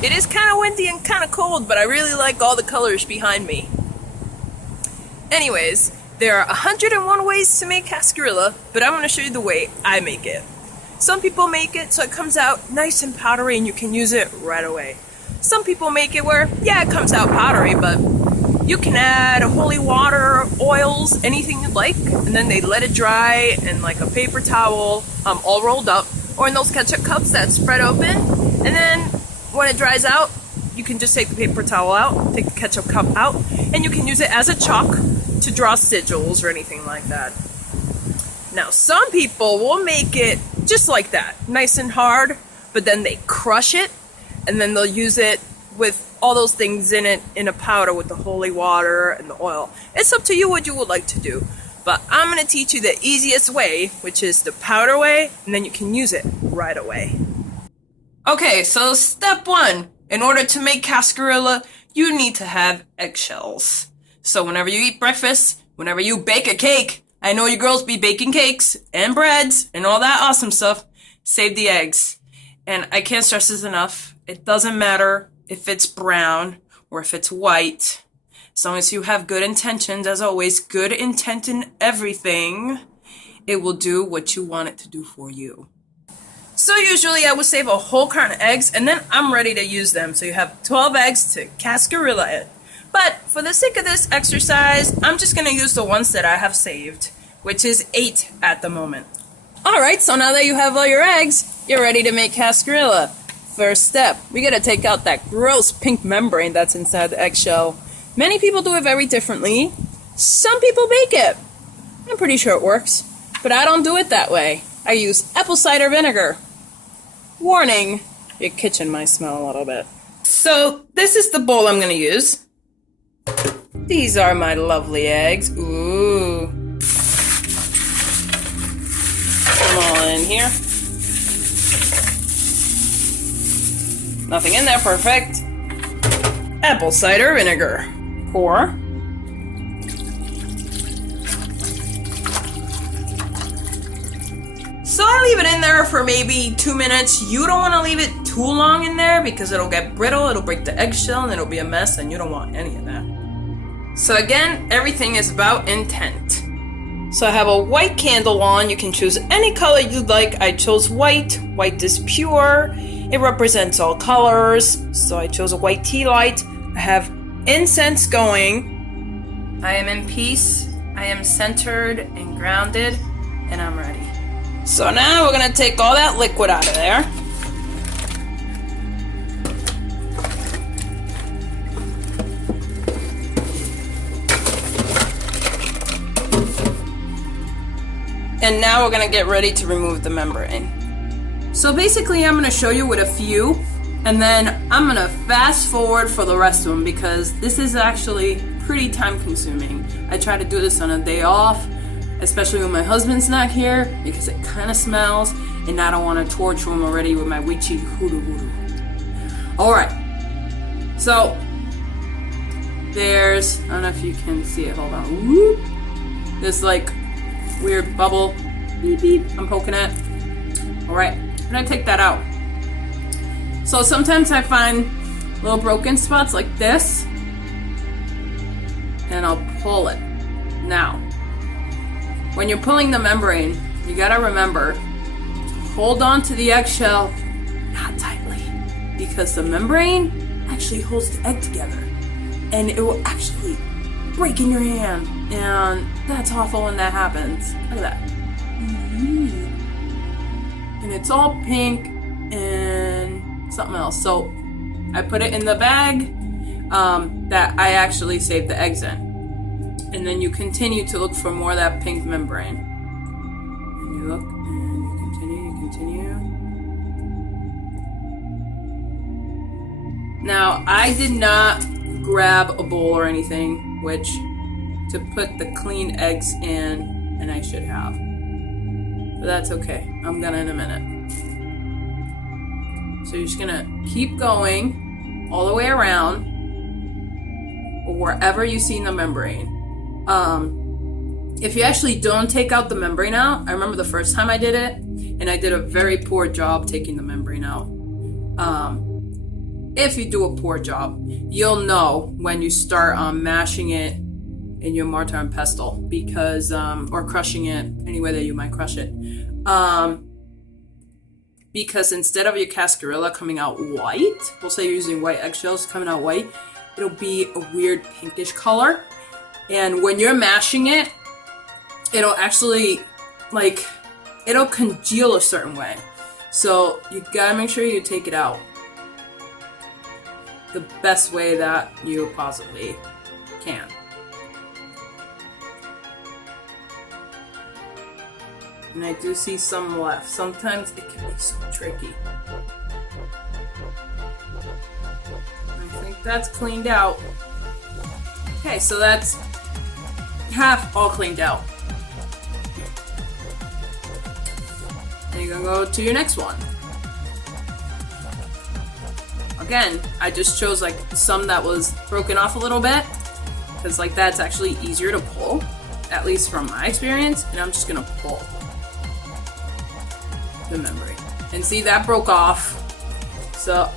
It is kind of windy and kind of cold, but I really like all the colors behind me. Anyways, there are 101 ways to make cascarilla, but I'm going to show you the way I make it. Some people make it so it comes out nice and powdery and you can use it right away. Some people make it where, yeah, it comes out powdery, but you can add holy water, oils, anything you'd like, and then they let it dry in like a paper towel, all rolled up, or in those ketchup cups that spread open, and then when it dries out, you can just take the paper towel out, take the ketchup cup out, and you can use it as a chalk to draw sigils or anything like that. Now, some people will make it just like that, nice and hard, but then they crush it, and then they'll use it with all those things in it in a powder with the holy water and the oil. It's up to you what you would like to do, but I'm going to teach you the easiest way, which is the powder way, and then you can use it right away. Okay, so step one. In order to make cascarilla, you need to have eggshells. So whenever you eat breakfast, whenever you bake a cake, I know you girls be baking cakes and breads and all that awesome stuff, save the eggs. And I can't stress this enough. It doesn't matter if it's brown or if it's white. As long as you have good intentions, as always, good intent in everything, it will do what you want it to do for you. So usually I would save a whole carton of eggs and then I'm ready to use them. So you have 12 eggs to cascarilla it. But for the sake of this exercise, I'm just going to use the ones that I have saved, which is 8 at the moment. Alright, so now that you have all your eggs, you're ready to make cascarilla. First step, we gotta take out that gross pink membrane that's inside the eggshell. Many people do it very differently. Some people bake it. I'm pretty sure it works, but I don't do it that way. I use apple cider vinegar. Warning, your kitchen might smell a little bit. So this is the bowl I'm gonna use. These are my lovely eggs. Ooh. Put them all in here. Nothing in there, perfect. Apple cider vinegar. Pour. So I leave it in there for maybe 2 minutes. You don't want to leave it too long in there because it'll get brittle, it'll break the eggshell, and it'll be a mess, and you don't want any of that. So again, everything is about intent. So I have a white candle on. You can choose any color you'd like. I chose white. White is pure. It represents all colors. So I chose a white tea light. I have incense going. I am in peace. I am centered and grounded. And I'm ready. So now we're going to take all that liquid out of there. And now we're gonna get ready to remove the membrane. So basically I'm gonna show you with a few, and then I'm gonna fast forward for the rest of them because this is actually pretty time consuming. I try to do this on a day off, especially when my husband's not here because it kind of smells and I don't want to torture him already with my witchy hoodoo voodoo. Alright, so there's, I don't know if you can see it, hold on. Whoop. This like weird bubble, beep beep, I'm poking it. Alright, I'm gonna take that out. So sometimes I find little broken spots like this, and I'll pull it. Now, when you're pulling the membrane, you gotta remember to hold on to the eggshell, not tightly, because the membrane actually holds the egg together, and it will actually break in your hand, and that's awful when that happens. Look at that. And it's all pink and something else. So I put it in the bag that I actually saved the eggs in. And then you continue to look for more of that pink membrane. And you look and you continue. Now, I did not grab a bowl or anything, which to put the clean eggs in, and I should have. But that's okay. I'm gonna in a minute. So you're just gonna keep going all the way around wherever you see the membrane. If you actually don't take out the membrane out, I remember the first time I did it, and I did a very poor job taking the membrane out. if you do a poor job, you'll know when you start mashing it in your mortar and pestle, because or crushing it any way that you might crush it, because instead of your cascarilla coming out white, we'll say you're using white eggshells coming out white, it'll be a weird pinkish color. And when you're mashing it, it'll actually, like, it'll congeal a certain way. So you gotta make sure you take it out the best way that you possibly can. And I do see some left. Sometimes it can be so tricky. I think that's cleaned out. Okay, so that's half all cleaned out. And you're gonna go to your next one. Again, I just chose like some that was broken off a little bit, because like that's actually easier to pull, at least from my experience, and I'm just gonna pull the membrane. And see, that broke off, so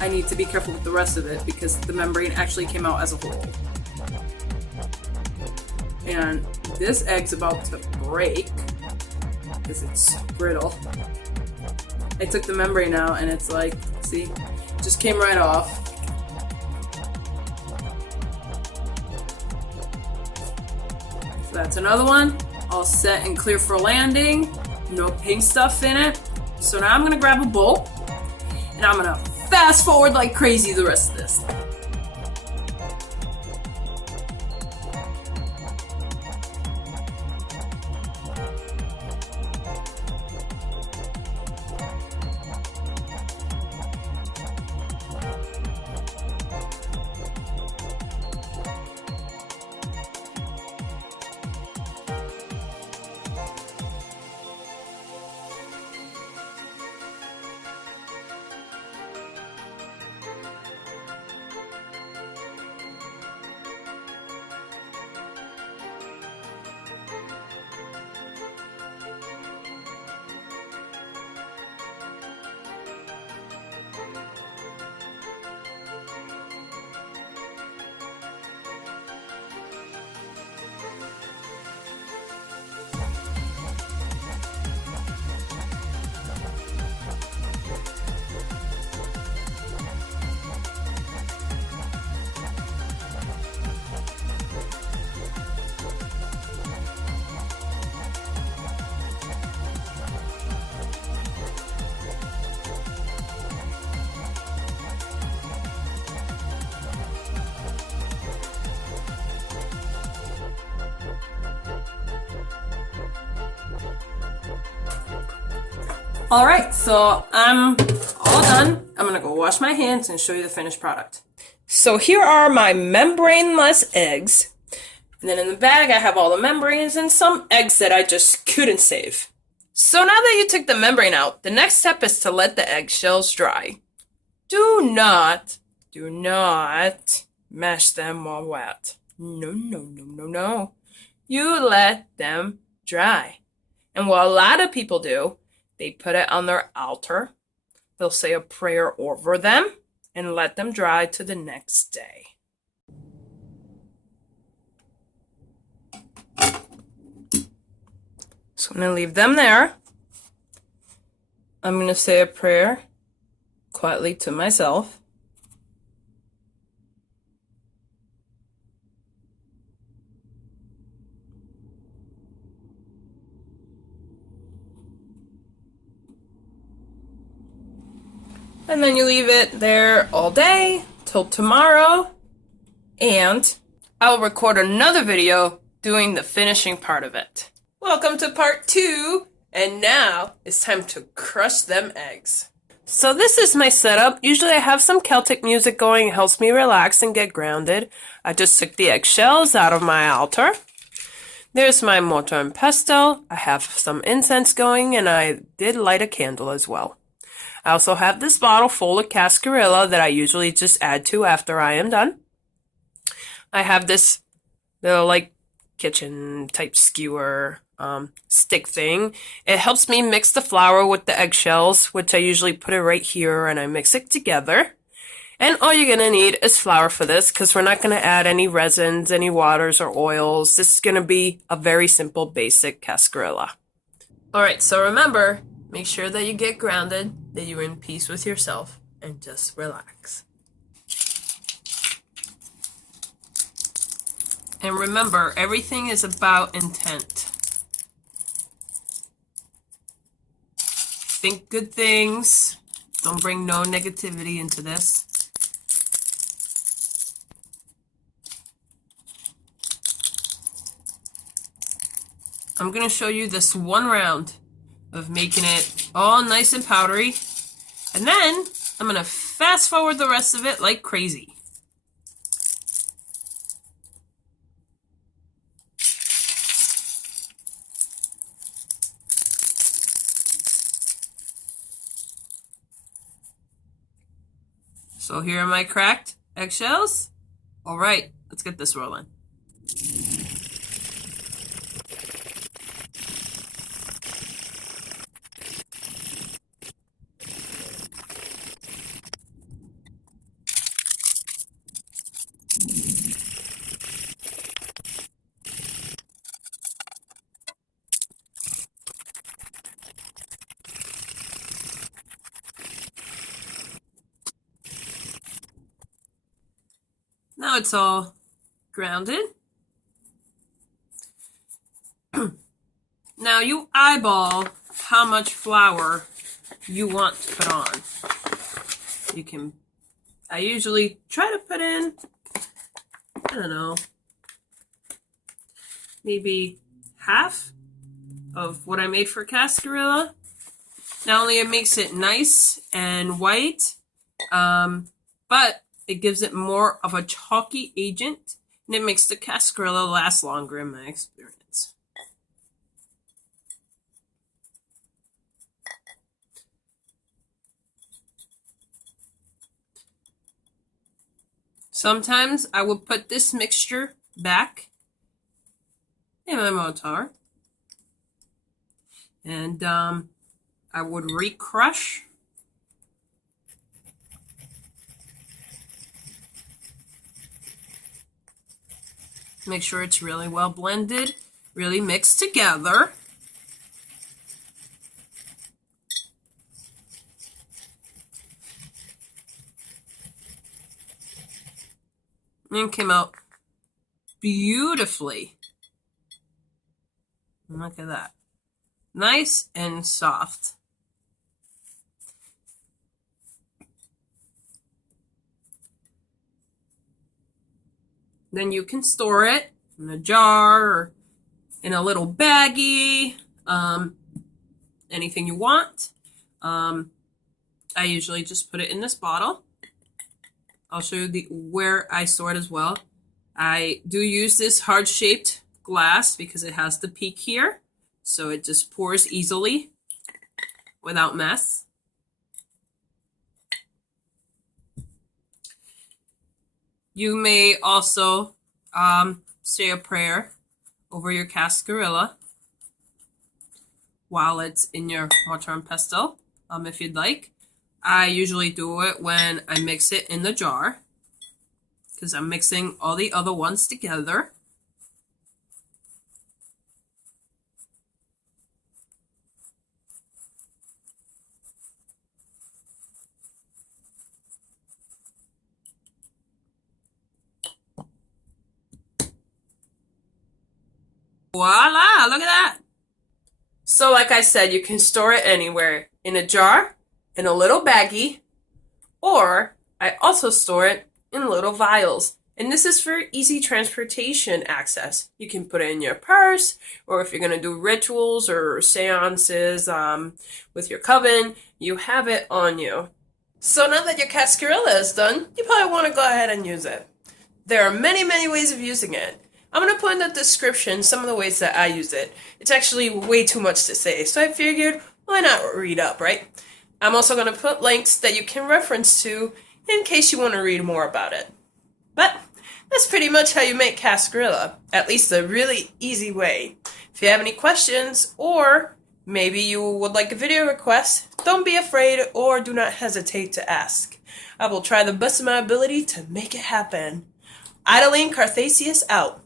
I need to be careful with the rest of it because the membrane actually came out as a whole. And this egg's about to break because it's so brittle. I took the membrane out and it's like, see, it just came right off. So that's another one, all set and clear for landing. No pink stuff in it. So now I'm gonna grab a bowl and I'm gonna fast forward like crazy the rest of this. Alright, so I'm all done. I'm gonna go wash my hands and show you the finished product. So here are my membraneless eggs. And then in the bag I have all the membranes and some eggs that I just couldn't save. So now that you took the membrane out, the next step is to let the eggshells dry. Do not mash them while wet. No. You let them dry. And what a lot of people do, they put it on their altar, they'll say a prayer over them, and let them dry to the next day. So I'm going to leave them there. I'm going to say a prayer quietly to myself. And then you leave it there all day till tomorrow, and I'll record another video doing the finishing part of it. Welcome to part 2, and now it's time to crush them eggs. So this is my setup. Usually I have some Celtic music going. It helps me relax and get grounded. I just took the eggshells out of my altar. There's my mortar and pestle. I have some incense going, and I did light a candle as well. I also have this bottle full of cascarilla that I usually just add to after I am done. I have this little like kitchen type skewer stick thing. It helps me mix the flour with the eggshells, which I usually put it right here and I mix it together. And all you're going to need is flour for this, because we're not going to add any resins, any waters, or oils. This is going to be a very simple, basic cascarilla. Alright, so remember, make sure that you get grounded, that you're in peace with yourself, and just relax. And remember, everything is about intent. Think good things. Don't bring no negativity into this. I'm going to show you this one round of making it all nice and powdery. And then I'm going to fast forward the rest of it like crazy. So here are my cracked eggshells. All right, let's get this rolling. Now it's all grounded. Now you eyeball how much flour you want to put on. You can, I usually try to put in, I don't know, maybe half of what I made for cascarilla. Not only it makes it nice and white, but it gives it more of a chalky agent, and it makes the cascarilla last longer in my experience. Sometimes I will put this mixture back in my mortar, and I would re-crush. Make sure it's really well blended, really mixed together. And it came out beautifully. Look at that. Nice and soft. Then you can store it in a jar or in a little baggie, anything you want. I usually just put it in this bottle. I'll show you where I store it as well. I do use this heart-shaped glass because it has the peak here, so it just pours easily without mess. You may also say a prayer over your cascarilla while it's in your mortar and pestle, if you'd like. I usually do it when I mix it in the jar because I'm mixing all the other ones together. Voila, look at that. So like I said, you can store it anywhere, in a jar, in a little baggie, or I also store it in little vials. And this is for easy transportation access. You can put it in your purse, or if you're going to do rituals or seances with your coven, you have it on you. So now that your cascarilla is done, you probably want to go ahead and use it. There are many, many ways of using it. I'm going to put in the description some of the ways that I use it. It's actually way too much to say, so I figured, why not read up, right? I'm also going to put links that you can reference to in case you want to read more about it. But that's pretty much how you make cascarilla, at least a really easy way. If you have any questions, or maybe you would like a video request, don't be afraid or do not hesitate to ask. I will try the best of my ability to make it happen. Idling Carthasius out.